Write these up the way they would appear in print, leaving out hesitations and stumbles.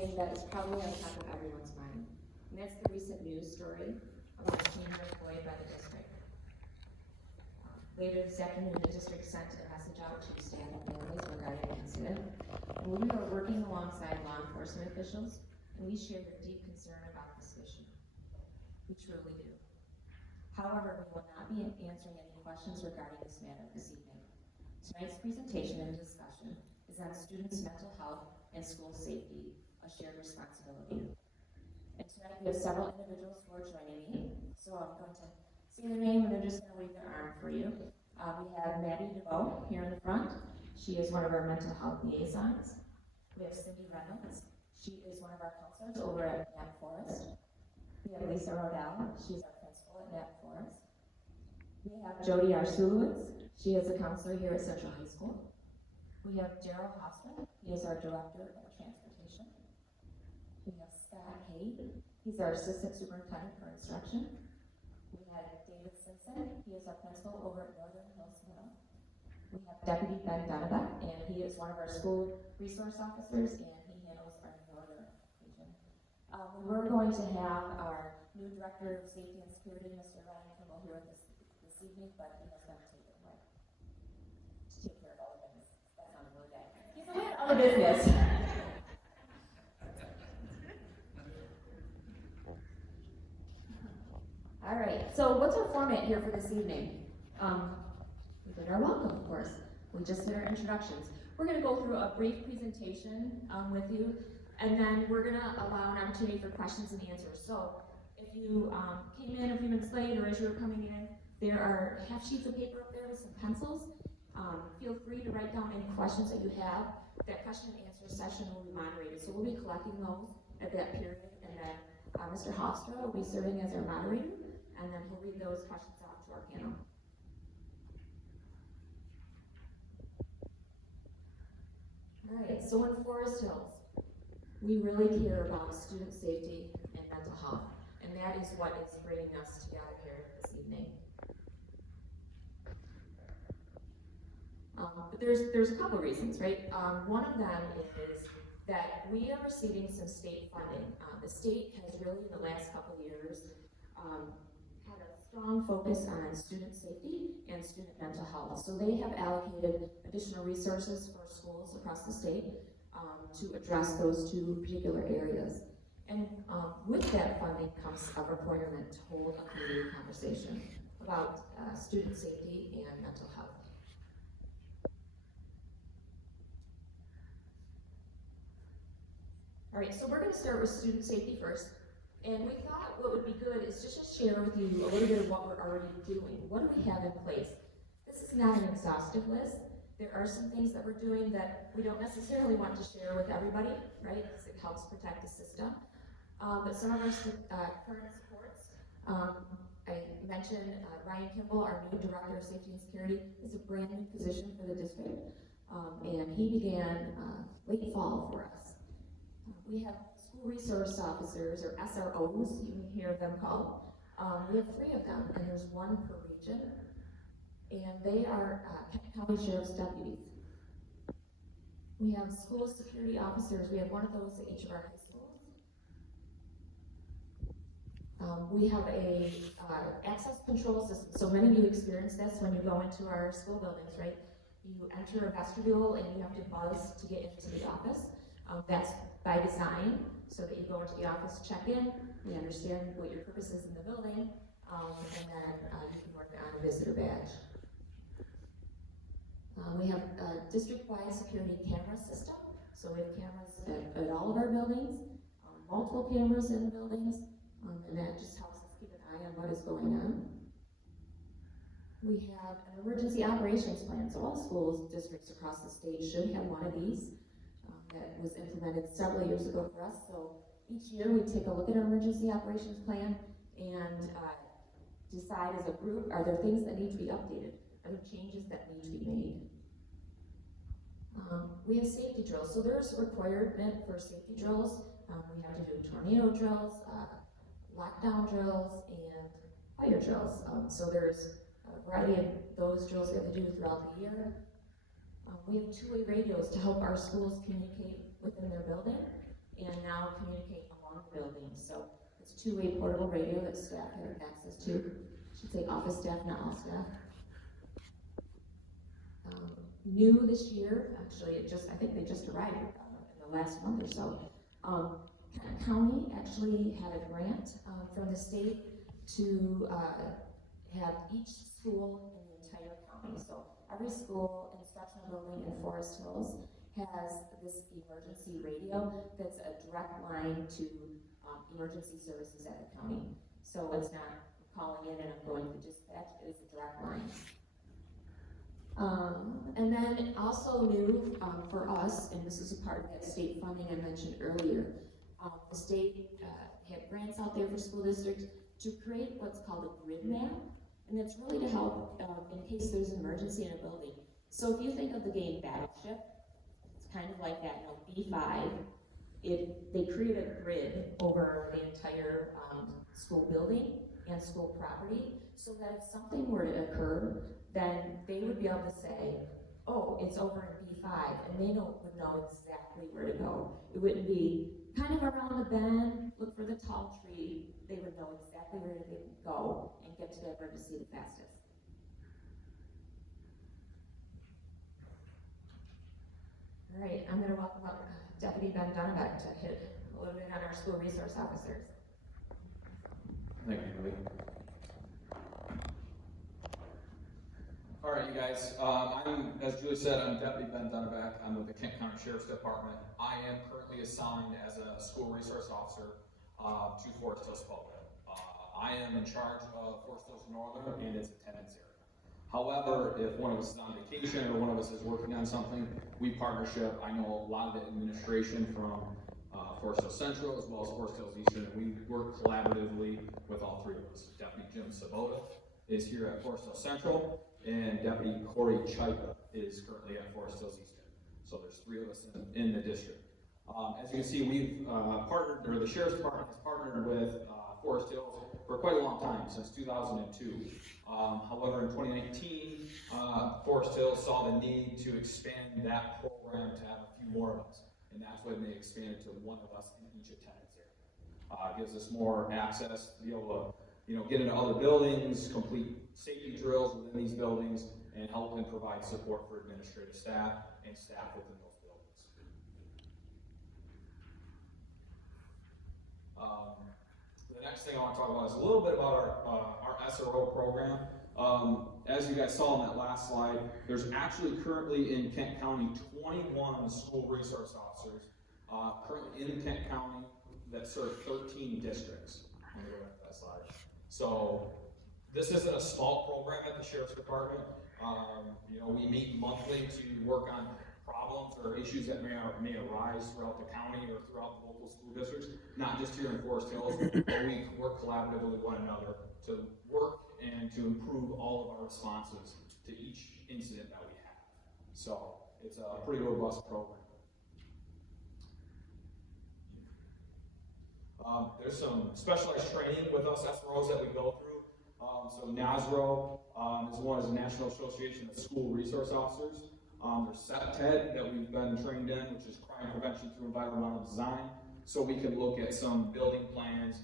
something that is probably on top of everyone's mind, and that's the recent news story about a senior employed by the district. Later this afternoon, the district sent a message out to staff and families regarding the incident, and we are working alongside law enforcement officials, and we share their deep concern about this issue. We truly do. However, we will not be answering any questions regarding this matter this evening. Tonight's presentation and discussion is on students' mental health and school safety, a shared responsibility. And tonight we have several individuals who are joining me, so I'm going to say their name and they're just going to wave their arm for you. We have Maddie DeVoe here in the front. She is one of our mental health liaisons. We have Cindy Reynolds. She is one of our counselors over at Knapp Forest. We have Lisa Rodell. She's our principal at Knapp Forest. We have Jody Arsulowitz. She is a counselor here at Central High School. We have Daryl Hoffman. He is our director of transportation. We have Scott Hay. He's our assistant superintendent for instruction. We have David Simpson. He is our principal over at Northern Hills Middle. We have Deputy Ben Donovan, and he is one of our school resource officers, and he handles our northern region. We're going to have our new director of safety and security, Mr. Ryan Kimball, here with us this evening, but he has got to take it away to take care of all the business. That's not a word yet. He's a man of the business. All right, so what's our format here for this evening? We did our welcome, of course. We just did our introductions. We're going to go through a brief presentation with you, and then we're going to allow an opportunity for questions and answers. So if you came in a few minutes late or as you were coming in, there are half sheets of paper up there with some pencils. Feel free to write down any questions that you have. That question and answer session will be moderated. So we'll be collecting those at that period, and then Mr. Hofstra will be serving as our moderator, and then he'll read those questions out to our panel. All right, so in Forest Hills, we really care about student safety and mental health, and that is what is bringing us together here this evening. But there's a couple of reasons, right? One of them is that we are receiving some state funding. The state has really, in the last couple of years, had a strong focus on student safety and student mental health. So they have allocated additional resources for schools across the state to address those two particular areas. And with that funding comes a requirement to hold a community conversation about student safety and mental health. All right, so we're going to start with student safety first. And we thought what would be good is just to share with you a little bit of what we're already doing. What do we have in place? This is not an exhaustive list. There are some things that we're doing that we don't necessarily want to share with everybody, right? Because it helps protect the system. But some of our current supports, I mentioned Ryan Kimball, our new Director of Safety and Security, is a brand new position for the district. And he began late fall for us. We have school resource officers, or SROs, you hear them called. We have 3 of them, and there's 1 per region. And they are county sheriff's deputies. We have school security officers. We have 1 of those at each of our high schools. We have a access control system. So many of you experience this when you go into our school buildings, right? You enter a vestibule and you have to buzz to get into the office. That's by design, so that you go into the office, check in, we understand what your purpose is in the building, and then you can work on a visitor badge. We have a district-wide security camera system, so we have cameras at all of our buildings, multiple cameras in the buildings, and that just helps us keep an eye on what is going on. We have an emergency operations plan, so all schools, districts across the state should have one of these. That was implemented several years ago for us. So each year we take a look at our emergency operations plan and decide as a group, are there things that need to be updated? Are there changes that need to be made? We have safety drills. So there's a requirement for safety drills. We have to do tornado drills, lockdown drills, and fire drills. So there's a variety of those drills we have to do throughout the year. We have 2-way radios to help our schools communicate within their building, and now communicate among buildings. So it's a two-way portable radio that staff have access to. I should say office staff, not all staff. New this year, actually, I think they just arrived in the last month or so. Kent County actually had a grant from the state to have each school in the entire county. So every school, instructional building in Forest Hills has this emergency radio that's a direct line to emergency services at the county. So it's not calling in and I'm going to dispatch, it's a direct line. And then also new for us, and this is a part of that state funding I mentioned earlier, the state had grants out there for school districts to create what's called a grid map, and that's really to help in case there's an emergency in a building. So if you think of the game Battleship, it's kind of like that, B5. They create a grid over the entire school building and school property, so that if something were to occur, then they would be able to say, oh, it's over in B5, and they would know exactly where to go. It wouldn't be kind of around the bend, look for the tall tree. They would know exactly where to go and get to that emergency the fastest. All right, I'm going to welcome up Deputy Ben Dunnebeck to hit a little bit on our school resource officers. Thank you, Julie. All right, you guys. As Julie said, I'm Deputy Ben Dunnebeck. I'm with the Kent County Sheriff's Department. I am currently assigned as a school resource officer to Forest Hills Public. I am in charge of Forest Hills Northern and its attendance area. However, if one of us is on vacation or one of us is working on something, we partnership. I know a lot of the administration from Forest Hills Central as well as Forest Hills Eastern, and we work collaboratively with all three of us. Deputy Jim Sabota is here at Forest Hills Central, and Deputy Corey Chika is currently at Forest Hills Eastern. So there's three of us in the district. As you can see, we've partnered, or the Sheriff's Department has partnered with Forest Hills for quite a long time, since 2002. However, in 2019, Forest Hills saw the need to expand that program to have a few more of us. And that's when they expanded to one of us in each attendance area. It gives us more access to be able to get into other buildings, complete safety drills within these buildings, and help and provide support for administrative staff and staff within those buildings. The next thing I want to talk about is a little bit about our SRO program. As you guys saw on that last slide, there's actually currently in Kent County 21 school resource officers currently in Kent County that serve 13 districts. I'm going to go back to that slide. So this isn't a small program at the Sheriff's Department. We meet monthly to work on problems or issues that may arise throughout the county or throughout the local school districts, not just here in Forest Hills, but we work collaboratively with one another to work and to improve all of our responses to each incident that we have. So it's a pretty robust program. There's some specialized training with us SROs that we go through. So NASRO is one is the National Association of School Resource Officers. There's CEPTED that we've been trained in, which is crime prevention through environmental design. So we can look at some building plans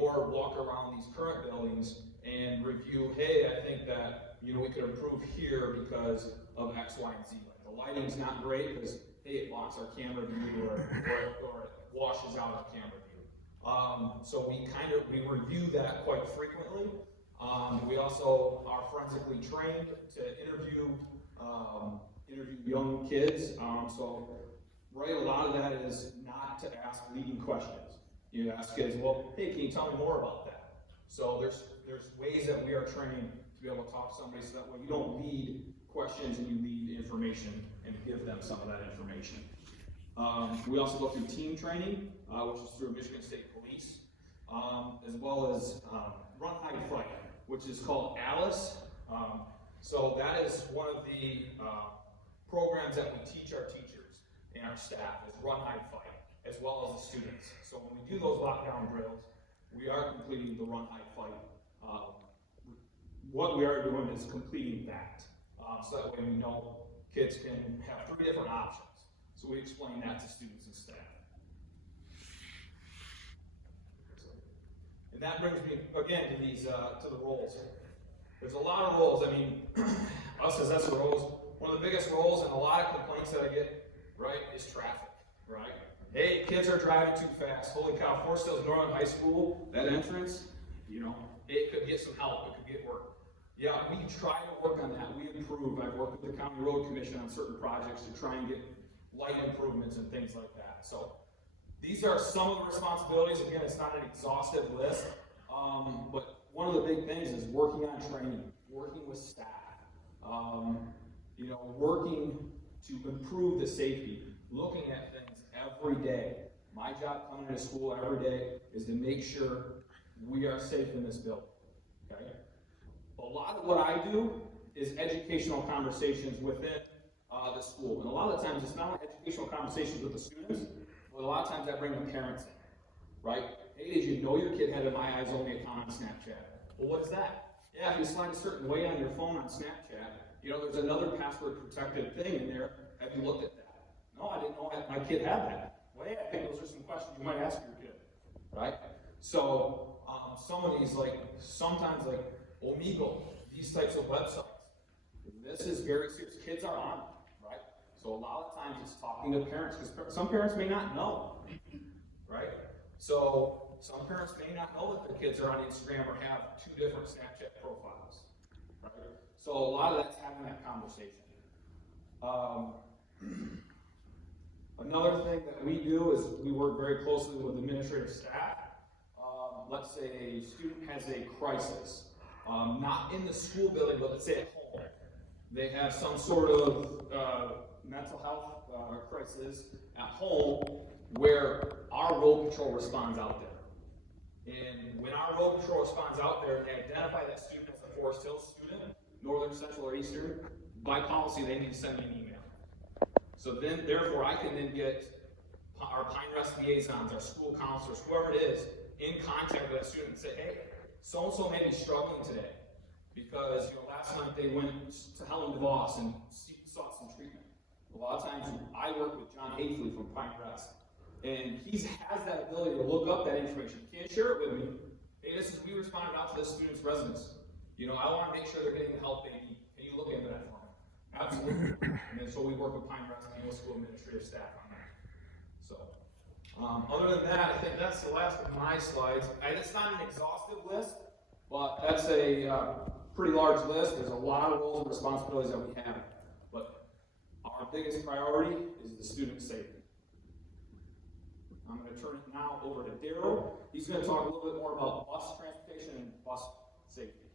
or walk around these current buildings and review, hey, I think that we could improve here because of X, Y, and Z. Like the lighting's not great because hey, it blocks our camera view or it washes out our camera view. So we review that quite frequently. We also are forensically trained to interview young kids. So a lot of that is not to ask leading questions. You ask kids, well, hey, can you tell me more about that? So there's ways that we are trained to be able to talk to somebody so that way you don't lead questions and you lead information and give them some of that information. We also go through team training, which is through Michigan State Police, as well as Run, Hide, Fight, which is called ALICE. So that is one of the programs that we teach our teachers and our staff is Run, Hide, Fight, as well as the students. So when we do those lockdown drills, we are completing the Run, Hide, Fight. What we are doing is completing that. So that way we know kids can have 3 different options. So we explain that to students and staff. And that brings me, again, to these, to the roles. There's a lot of roles. I mean, us as SROs, one of the biggest roles and a lot of complaints that I get, right, is traffic, right? Hey, kids are driving too fast. Holy cow, Forest Hills Northern High School, that entrance, you know, it could get some help, it could get work. Yeah, we try to work on that, we improve. I've worked with the County Road Commission on certain projects to try and get light improvements and things like that. So, these are some of the responsibilities. Again, it's not an exhaustive list, but one of the big things is working on training, working with staff, you know, working to improve the safety, looking at things every day. My job coming to school every day is to make sure we are safe in this building, okay? A lot of what I do is educational conversations within the school, and a lot of the times it's not only educational conversations with the students, but a lot of times I bring the parents in, right? Hey, did you know your kid had a My Eyes Only account on Snapchat? Well, what is that? Yeah, if you slide a certain way on your phone on Snapchat, you know, there's another password protected thing in there. Have you looked at that? No, I didn't know my kid had that. Well, yeah, I think those are some questions you might ask your kid, right? So, some of these, like, sometimes like Omegle, these types of websites, this is very serious. Kids are on it, right? So a lot of times it's talking to parents, because some parents may not know, right? So some parents may not know that their kids are on Instagram or have 2 different Snapchat profiles, right? So a lot of that's having that conversation. Another thing that we do is we work very closely with administrative staff. Let's say a student has a crisis, not in the school building, but let's say at home. They have some sort of mental health crisis at home where our road patrol responds out there. And when our road patrol responds out there and they identify that student as a Forest Hills student, Northern, Central, or Eastern, by policy they need to send me an email. So then, therefore, I can then get our Pine Rest liaisons, our school counselors, whoever it is, in contact with that student and say, hey, so-and-so may be struggling today because, you know, last night they went to Helen DeVos and sought some treatment. A lot of times I work with John Hafley from Pine Rest, and he has that ability to look up that information. He can't share it with me. Hey, we responded out to this student's residence. You know, I want to make sure they're getting the help they need. Can you look into that for me? Absolutely. And then so we work with Pine Rest and school administrative staff on that. So, other than that, I think that's the last of my slides. And it's not an exhaustive list, but that's a pretty large list. There's a lot of roles and responsibilities that we have. But our biggest priority is the student safety. I'm going to turn it now over to Daryl. He's going to talk a little bit more about bus transportation and bus safety.